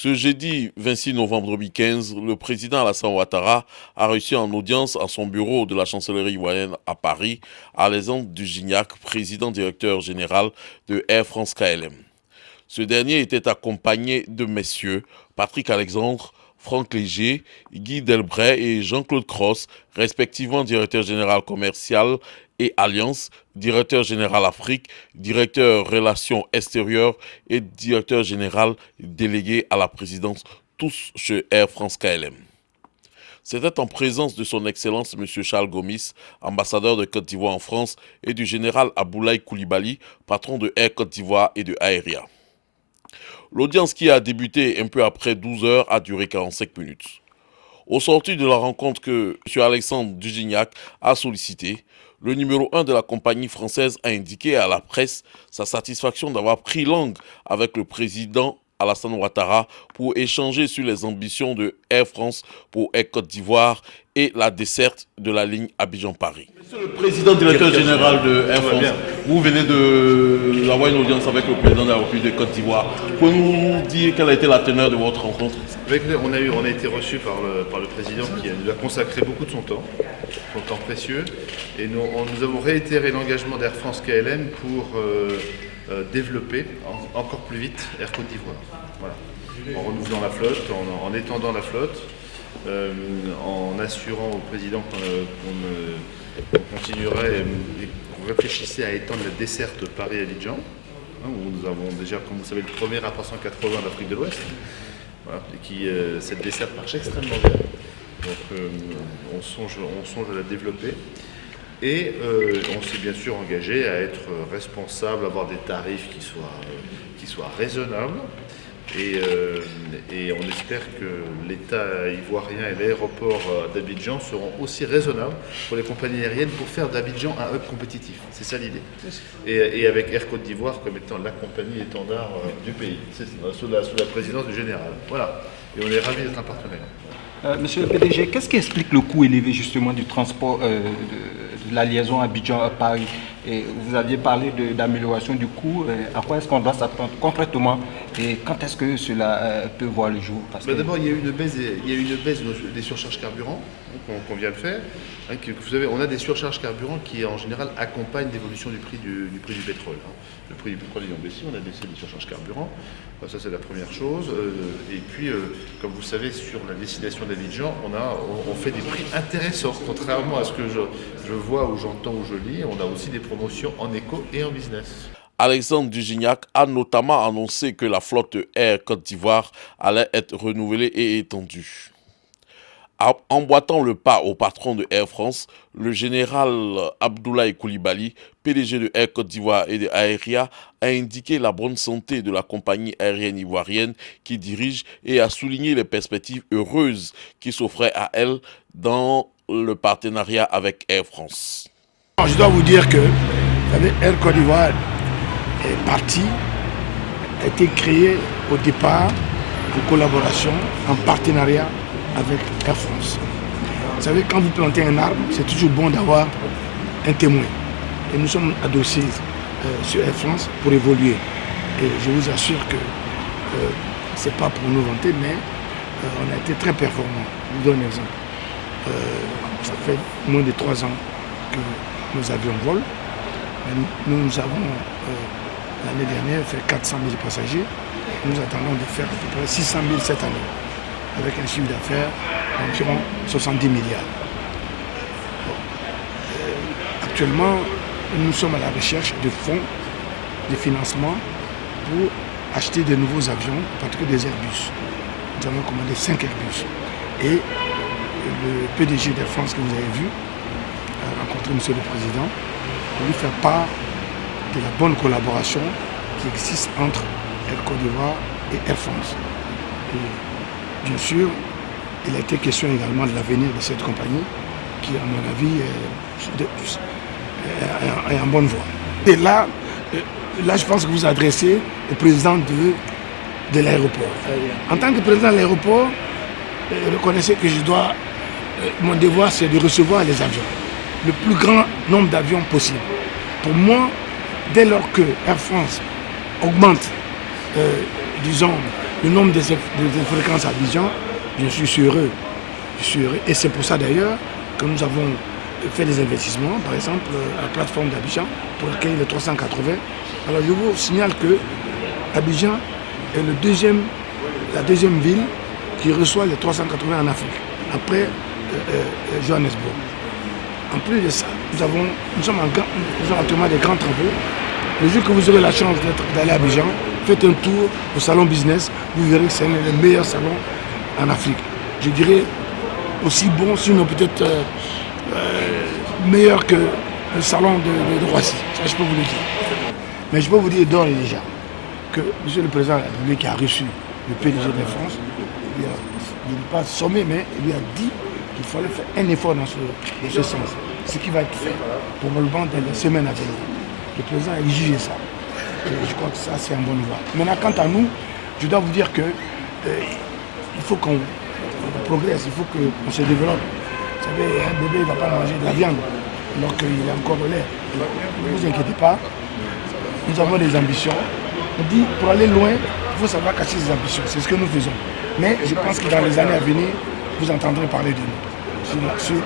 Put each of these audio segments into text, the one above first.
Ce jeudi 26 novembre 2015, le président Alassane Ouattara a reçu en audience à son bureau de la chancellerie ivoirienne à Paris Alexandre Dugignac, président directeur général de Air France KLM. Ce dernier était accompagné de messieurs Patrick Alexandre, Franck Léger, Guy Delbray et Jean-Claude Cross, respectivement directeur général commercial et Alliance, directeur général Afrique, directeur relations extérieures et directeur général délégué à la présidence, tous chez Air France KLM. C'était en présence de son Excellence M. Charles Gomis, ambassadeur de Côte d'Ivoire en France, et du général Aboulaye Koulibaly, patron de Air Côte d'Ivoire et de Aéria. L'audience qui a débuté un peu après 12 heures a duré 45 minutes. Au sortir de la rencontre que M. Alexandre Dugignac a sollicité, le numéro 1 de la compagnie française a indiqué à la presse sa satisfaction d'avoir pris langue avec le président Alassane Ouattara pour échanger sur les ambitions de Air France pour Air Côte d'Ivoire et la desserte de la ligne Abidjan-Paris. Monsieur le président directeur général de Air France, vous venez d'avoir une audience avec le président de la République de Côte d'Ivoire. Pouvez-vous nous dire quelle a été la teneur de votre rencontre? On a été reçu par le président qui nous a consacré beaucoup de son temps précieux. Et nous avons réitéré l'engagement d'Air France KLM pour développer encore plus vite Air Côte d'Ivoire. Voilà. En renouvelant la flotte, en étendant la flotte, en assurant au président qu'on continuerait et qu'on réfléchissait à étendre la desserte Paris-Abidjan, où nous avons déjà, comme vous savez, le premier A380 d'Afrique de l'Ouest, voilà, et cette desserte marche extrêmement bien. Donc on songe à la développer. Et on s'est bien sûr engagé à être responsable, à avoir des tarifs qui soient raisonnables. Et on espère que l'État ivoirien et l'aéroport d'Abidjan seront aussi raisonnables pour les compagnies aériennes pour faire d'Abidjan un hub compétitif. C'est ça l'idée. Et avec Air Côte d'Ivoire comme étant la compagnie étendard du pays, sous la présidence du général. Voilà. Et on est ravis d'être un partenaire. Monsieur le PDG, qu'est-ce qui explique le coût élevé justement du transport de la liaison Abidjan à Paris? Et vous aviez parlé d'amélioration du coût. À quoi est-ce qu'on doit s'attendre concrètement et quand est-ce que cela peut voir le jour? D'abord, il y a eu une baisse des surcharges carburant qu'on vient de faire. Vous savez, on a des surcharges carburant qui en général accompagnent l'évolution du prix du pétrole. Le prix du pétrole ayant baissé, on a baissé les surcharges carburant. Ça, c'est la première chose. Et puis, comme vous savez, sur la destination d'Abidjan, on fait des prix intéressants. Contrairement à ce que je vois ou j'entends ou je lis, on a aussi des promotions en éco et en business. Alexandre Dugignac a notamment annoncé que la flotte Air Côte d'Ivoire allait être renouvelée et étendue. Emboîtant le pas au patron de Air France, le général Aboulaye Koulibaly, PDG de Air Côte d'Ivoire et de Aéria, a indiqué la bonne santé de la compagnie aérienne ivoirienne qu'il dirige et a souligné les perspectives heureuses qui s'offraient à elle dans le partenariat avec Air France. Je dois vous dire que Air Côte d'Ivoire est parti, a été créé au départ en collaboration, en partenariat avec Air France. Vous savez, quand vous plantez un arbre, c'est toujours bon d'avoir un témoin. Et nous sommes adossés sur Air France pour évoluer. Et je vous assure que ce n'est pas pour nous vanter, mais on a été très performants. Je vous donne un exemple. Ça fait moins de 3 ans que nous avions vol. Nous avons, l'année dernière, fait 400 000 passagers. Nous attendons de faire à peu près 600 000 cette année, avec un chiffre d'affaires d'environ 70 milliards. Actuellement, nous sommes à la recherche de fonds, de financement pour acheter de nouveaux avions, en particulier des Airbus. Nous avons commandé 5 Airbus. Et le PDG d'Air France que vous avez vu a rencontré M. le Président pour lui faire part de la bonne collaboration qui existe entre Air Côte d'Ivoire et Air France. Et bien sûr, il a été question également de l'avenir de cette compagnie qui, à mon avis, est en bonne voie. Et là, je pense que vous vous adressez au président de l'aéroport. En tant que président de l'aéroport, reconnaissez que mon devoir, c'est de recevoir les avions, le plus grand nombre d'avions possible. Pour moi, dès lors que Air France augmente, disons, le nombre de fréquences à Abidjan, je suis heureux. Je suis heureux. Et c'est pour ça d'ailleurs que nous avons fait des investissements, par exemple à la plateforme d'Abidjan, pour accueillir les 380. Alors je vous signale que Abidjan est la deuxième ville qui reçoit les 380 en Afrique, après Johannesburg. En plus de ça, nous sommes actuellement des grands travaux. Le jour que vous aurez la chance d'aller à Abidjan, faites un tour au salon business, vous verrez que c'est un des meilleurs salons en Afrique. Je dirais aussi bon, sinon peut-être meilleur que le salon de Roissy. Ça, je peux vous le dire. Mais je peux vous dire d'ores et déjà que M. le Président de la République a reçu le PDG de France, il n'est pas sommé, mais il lui a dit qu'il fallait faire un effort dans ce sens. Ce qui va être fait probablement dans les semaines à venir. Le président a exigé ça. Et je crois que ça, c'est un bon niveau. Maintenant, quant à nous, je dois vous dire que il faut qu'on progresse, il faut qu'on se développe. Vous savez, un bébé ne va pas manger de la viande, alors qu'il est encore au lait. Ne vous inquiétez pas, nous avons des ambitions. On dit, pour aller loin, il faut savoir cacher ses ambitions. C'est ce que nous faisons. Mais je pense que dans les années à venir, vous entendrez parler de nous.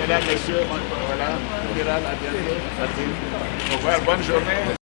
Mesdames, Messieurs, voilà, Miral, à bientôt. Au revoir, bonne journée.